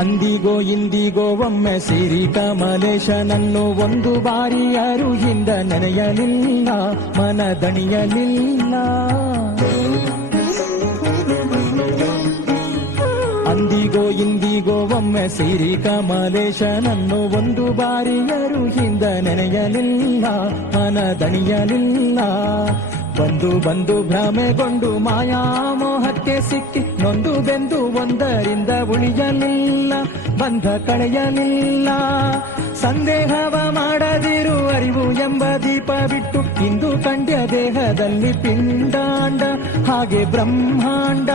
ಅಂದಿಗೋ ಇಂದಿಗೋ ಒಮ್ಮೆ ಸಿರಿ ಕಮಲೇಶನನ್ನು ಒಂದು ಬಾರಿ ಯಾರು ಹಿಂದ ನೆನೆಯಲಿಲ್ಲ, ಮನದಣಿಯಲಿಲ್ಲ. ಅಂದಿಗೋ ಇಂದಿಗೋ ಒಮ್ಮೆ ಸಿರಿ ಕಮಲೇಶನನ್ನು ಒಂದು ಬಾರಿ ಯಾರು ಹಿಂದ ನೆನೆಯಲಿಲ್ಲ, ಮನದಣಿಯಲಿಲ್ಲ. ಬಂದು ಬಂದು ಭ್ರಮೆಗೊಂಡು ಮಾಯಾಮೋಹಕ್ಕೆ ಸಿಕ್ಕಿ ನೊಂದು ಬೆಂದು ಒಂದರಿಂದ ಉಳಿಯಲಿಲ್ಲ, ಬಂಧ ಕಳೆಯಲಿಲ್ಲ. ಸಂದೇಹವ ಮಾಡದಿರು ಅರಿವು ಎಂಬ ದೀಪ ಬಿಟ್ಟು ಇಂದು ಕಂಡ್ಯ ದೇಹದಲ್ಲಿ ಪಿಂಡಾಂಡ ಹಾಗೆ ಬ್ರಹ್ಮಾಂಡ.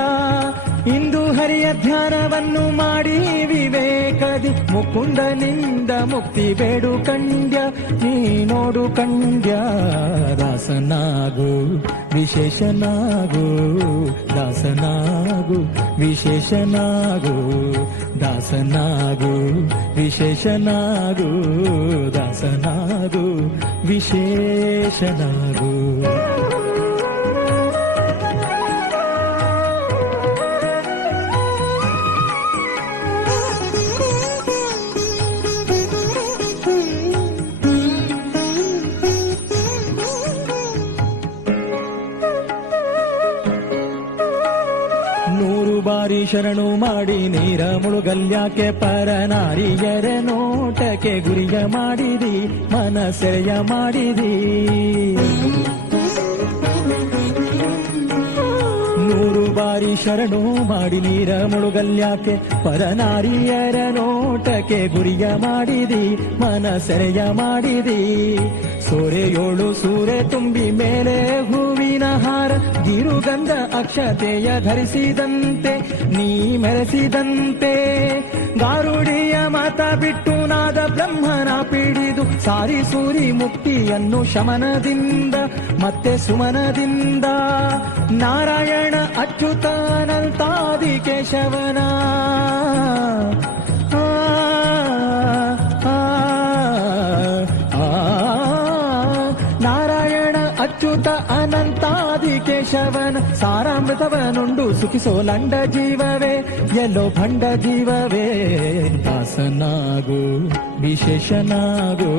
ಇಂದು ಹರಿಯ ಧ್ಯಾನವನ್ನು ಮಾಡಿ ವಿವೇಕದಿ ಮುಕುಂದನಿಂದ ಮುಕ್ತಿ ಬೇಡು ಕಂಡ್ಯ, ನೀ ನೋಡು ಕಂಡ್ಯ. ದಾಸನಾಗು ವಿಶೇಷನಾಗು, ದಾಸನಾಗು ವಿಶೇಷನಾಗು, ದಾಸನಾಗು ವಿಶೇಷನಾಗು, ದಾಸನಾಗು ವಿಶೇಷನಾಗು. ಬಾರಿ ಶರಣು ಮಾಡಿ ನೀರ ಮುಳುಗಲ್ಯಾಕೆ ಪರನಾರಿಯರ ನೋಟಕ್ಕೆ ಗುರಿಯ ಮಾಡಿದಿ, ಮನಸೆಯ ಮಾಡಿದಿ. ನೂರು ಬಾರಿ ಶರಣು ಮಾಡಿ ನೀರ ಮುಳುಗಲ್ಯಾಕೆ ಪರನಾರಿಯರ ನೋಟಕ್ಕೆ ಗುರಿಯ ಮಾಡಿದಿ, ಮನಸೆಯ ಮಾಡಿದಿ. ಸೋರೆಯೋಳು ಸೂರೆ ತುಂಬಿ ಮೇಲೆ ಹೂವಿನ ಹಾರ ಗಿರುಗಂಧ ಅಕ್ಷತೆಯ ಧರಿಸಿದಂತೆ ನೀ ಮೆರೆಸಿದಂತೆ. ಗಾರುಡಿಯ ಮಾತ ಬಿಟ್ಟು ನಾದ ಬ್ರಹ್ಮನ ಪಿಡಿದು ಸಾರಿ ಸೂರಿ ಮುಕ್ತಿಯನ್ನು ಶಮನದಿಂದ ಮತ್ತೆ ಸುಮನದಿಂದ. ನಾರಾಯಣ ಅಚ್ಯುತಾನಂತಾದಿ ಕೇಶವನ ಅಚ್ಯುತ ಅನಂತಾದಿ ಕೇಶವನ ಸಾರಾಮೃತವನುಂಡು ಸುಖಿಸೋ ಲಂಡ ಜೀವವೇ ಎಲ್ಲೋ ಭಂಡ ಜೀವವೇ. ದಾಸನಾಗು ವಿಶೇಷನಾಗು,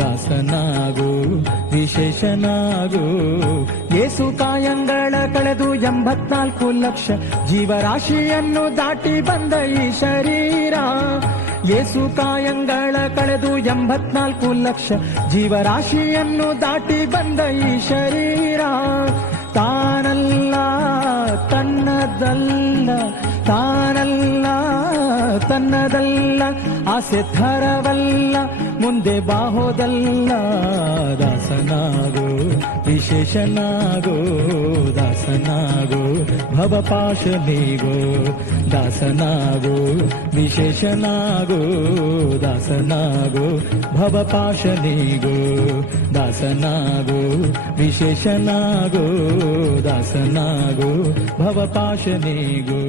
ದಾಸನಾಗು ವಿಶೇಷನಾಗು. ಏಸು ಕಾಯಂಗಳ ಕಳೆದು 84 ಲಕ್ಷ ಜೀವರಾಶಿಯನ್ನು ದಾಟಿ ಬಂದ ಈ ಶರೀರ. ಏಸು ಕಾಯಂಗಳ ಕಳೆದು 84 ಲಕ್ಷ ಜೀವರಾಶಿಯನ್ನು ದಾಟಿ ಬಂದ ಈ ಶರೀರ. ತಾನಲ್ಲ ತನ್ನದಲ್ಲ, ತಾನಲ್ಲ ತನ್ನದಲ್ಲ, ಆಸೆ ಥರವಲ್ಲ ಮುಂದೆ ಬಾಹೋದಲ್ಲ. ದಾಸನಾಗೋ ವಿಶೇಷನಾಗೋ, ದಾಸನಾಗೋ ಭವಪಾಶನಿಗೋ, ದಾಸನಾಗೋ ವಿಶೇಷನಾಗೋ, ದಾಸನಾಗೋ ಭವಪಾಶನಿಗೋ, ದಾಸನಾಗೋ ವಿಶೇಷನಾಗೋ, ದಾಸನಾಗೋ ಭವಪಾಶನಿಗೋ,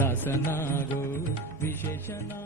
ದಾಸನಾಗೋ ವಿಶೇಷನಾಗೋ.